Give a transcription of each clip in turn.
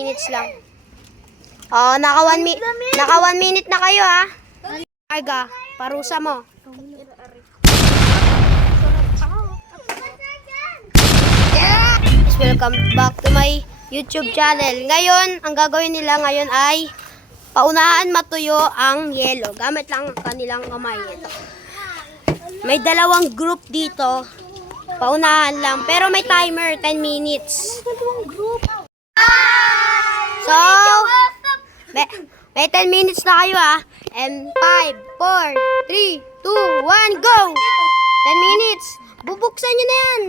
Minutes lang. Oh, naka 1 minute na kayo ha. Arga, parusa mo. Yes, welcome back to my YouTube channel. Ngayon, ang gagawin nila ngayon ay paunahan matuyo ang yelo. Gamit lang ang kanilang kamay. Ito. May dalawang group dito. Paunahan lang. Pero may timer, 10 minutes. So, may 10 minutes na kayo ha. And 5, 4, 3, 2, 1, go! 10 minutes. Bubuksan nyo na yan.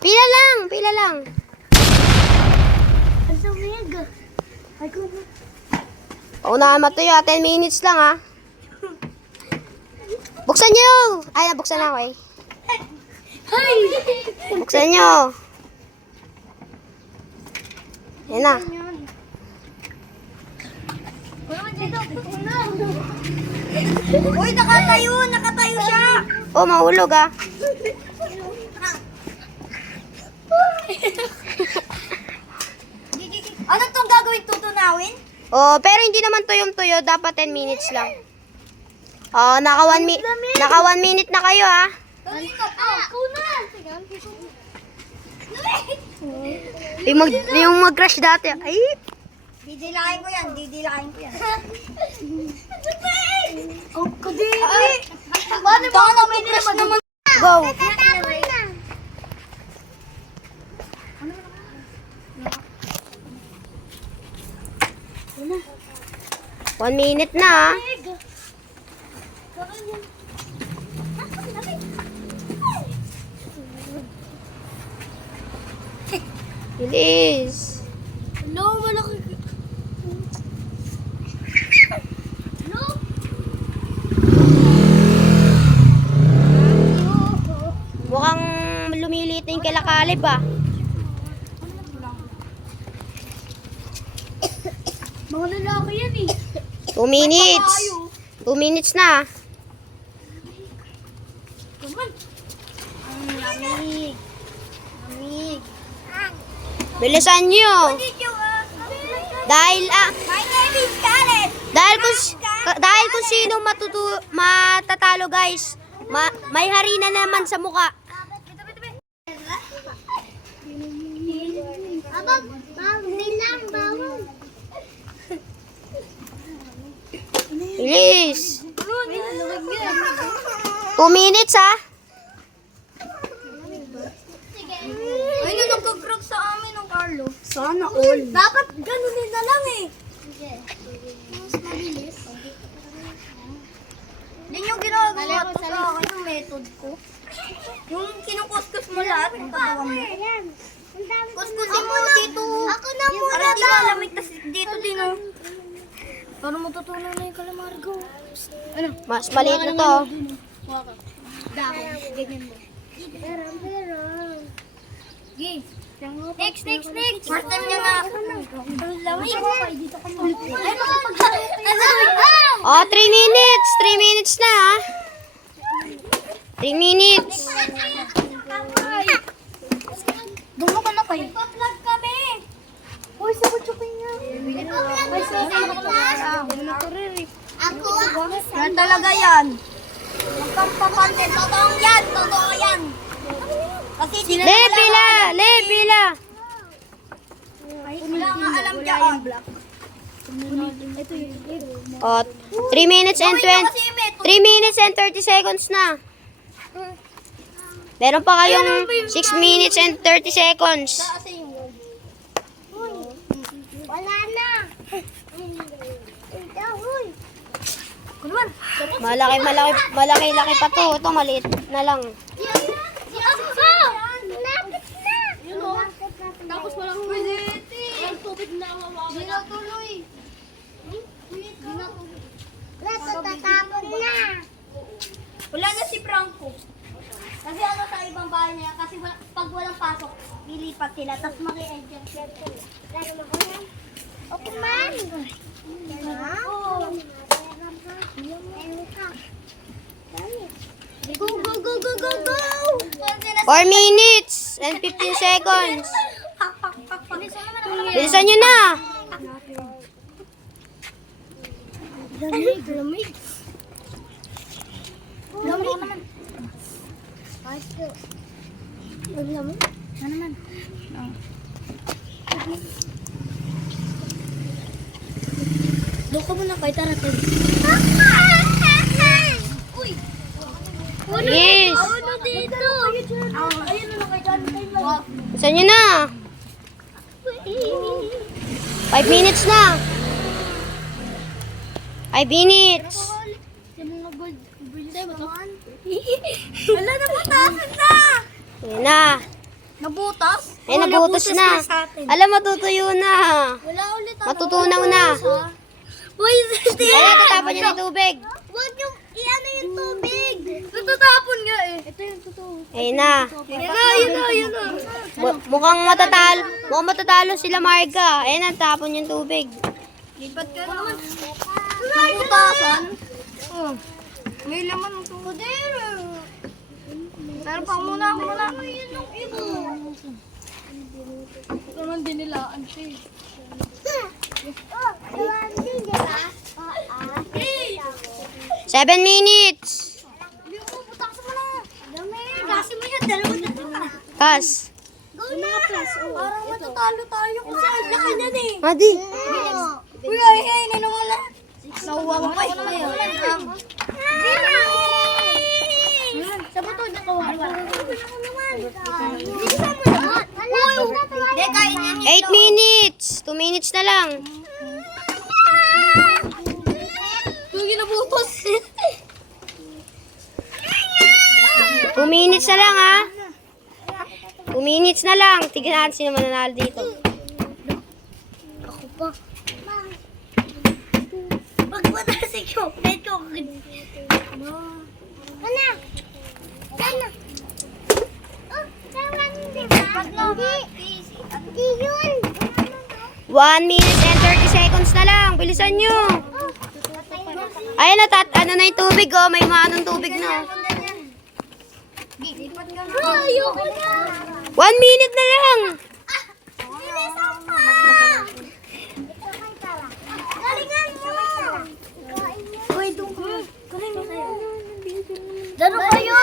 Pila lang. Paunahan matuyo ha. 10 minutes lang ha. Buksan nyo! Ay, nabuksan na ako eh. Buksan nyo. Yan na. Uy, nakatayo siya. Oh, mahulog ah. Ano tong gagawin, tutunawin? Oh, pero hindi naman tuyong-tuyo, dapat 10 minutes lang. Oh, naka 1 minute na kayo ha. Yung mag-crush dati. Ay, Didilakin ko yan. oh, Ay! Paano ba ako may crush naman? go. One minute na. Bilis. No, malaki. No. Mukhang lumiliit na yung kalakalib ah. Mga lalaki yan eh. 2 minutes. 2 minutes na. Kaman. Ang lamig. Bilisan nyo. Dahil My name is Khaled. dahil kung sino matatalo guys, may harina naman sa muka. Bilis. 2 minutes ha. Ay, nagkakrok sa amin ng Carlo. Sana all. Dapat ganunin na lang eh. Mas mabilis. Hindi nyo ginagawa to sa akin yung method ko. Yung kinukuskus mo lahat ng katawan mo. Kuskusin mo dito. Ako na muna. Para di malamig tas dito din oh. Para matutunan na yung kalamargo. Ano? Mas maliit na to. Ganyan mo. Next. First time niya nga. Lamig. Oh, 3 minutes. 3 minutes na ha. 3 minutes. Dungo ka na kayo. Nagpa-vlog kami. Uy, sabot chupin niya. Ay, ako. Yan talaga yan. Magpapapansin. Totoo yan. Kasi Pila. wala nga alam dyan. Oh, 3 minutes and 30 seconds na. Meron pa kayong 6 minutes and 30 seconds. Wala na. Malaki pa to. Ito maliit na lang. Tapos walang pwede. Ang tubig na mawawala. Hindi na tuloy. Natatapon na. Wala na si Franco. Kasi ano sa ibang bahay niya, kasi pag walang pasok, lilipat sila, tapos mag-i-enjoy sila. Okay, man. Go. 4 minutes and 15 seconds. Bilisan nyo na. Lamig. Lamig. Lamig naman. Lamig. Ano naman? Doon ka muna kay Taratin. Uy! Yes. Ano dito? Ayun na lang kay Taratin. Bilisan nyo na. 5 minutes na. 5 minutes. Wala na butasan na! Ayan na. Nabutas? Ayan, nabutos na. Alam, matutuyo na. Wala ulit. Matutunaw na. Uy, Ayan, tatapon nyo ng tubig. Huwag yung i-ano yung tubig. Natatapon nga eh. Ito yung totoo. Ayan na. Yun na. Mukhang matatalo sila, Marga. Ayan na, tapon yung tubig. Lipat ka naman. Nabutasan? Oh. May laman ng tubig. Pero pa muna. Yun ang ibo. Naman din nila. Ang siya. 7 minutes. Hindi mo, butaksan mo na. Dami. Kasi mo yan, dalawa na ka. Pass. Go na. Parang matatalo tayo kasi ang laki na eh. Madi. Uy, ay, ninawala. Nawawa pa yun. Sa bato, nakawala. Hindi, kainin niyo. 8 minutes. 2 minutes na lang. Yung ginabutos. 2 minutes na lang, ha? 2 minutes na lang. Tignan natin sino mananalo dito. Ako pa. Pag matasig ko, medyo Ana! Ano? Oh, kawan di ba? Hindi yun. 1 minute and 30 seconds na lang. Bilisan nyo. Ayan na, ano na yung tubig, oh. May maanong tubig na. Ayoko na. 1 minute na lang. Bilisan pa. Galingan mo. Uy, doon ka. Galing mo kayo. Daro kayo.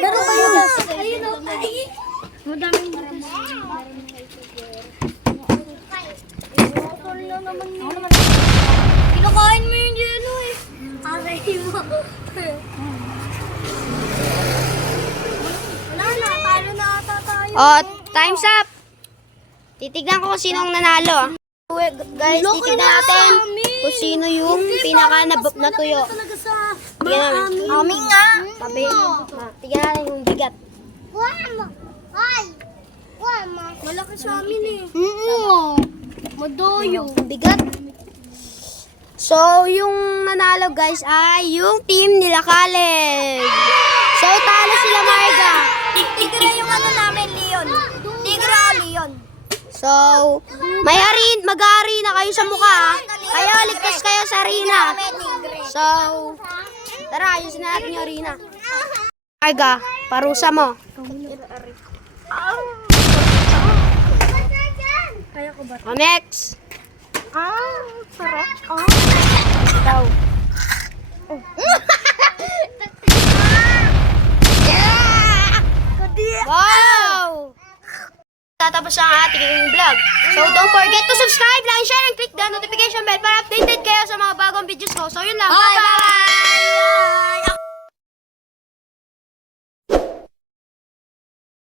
Daro kayo. Ayun o. Madaming butas. Kinakain mo yung yelo eh. Aray mo. Wala na. Talo na ata tayo. Oh, time's up. Titignan ko kung sinong nanalo. Guys, titignan natin kung sino yung pinaka natuyo. Tignan namin. Aming nga. Sabi, tignan natin yung bigat. Malaki sa amin eh. Madoyo. Bigat. So, yung nanalo guys ay yung team nila Khaled. So, talo sila Marga. Tigra yung ano namin, Leon. Tigra o Leon. So, mag-ari na kayo sa mukha. Kaya ligtas kayo sa arena. So, tara, ayusin natin yung arena. Marga, parusa mo. Kaya ko ba? O, next. Sarap. Ikaw. Wow! Tatapos ang ating vlog. So, don't forget to subscribe, like, share, and click the notification bell para updated kayo sa mga bagong videos ko. So, yun lang. Bye-bye!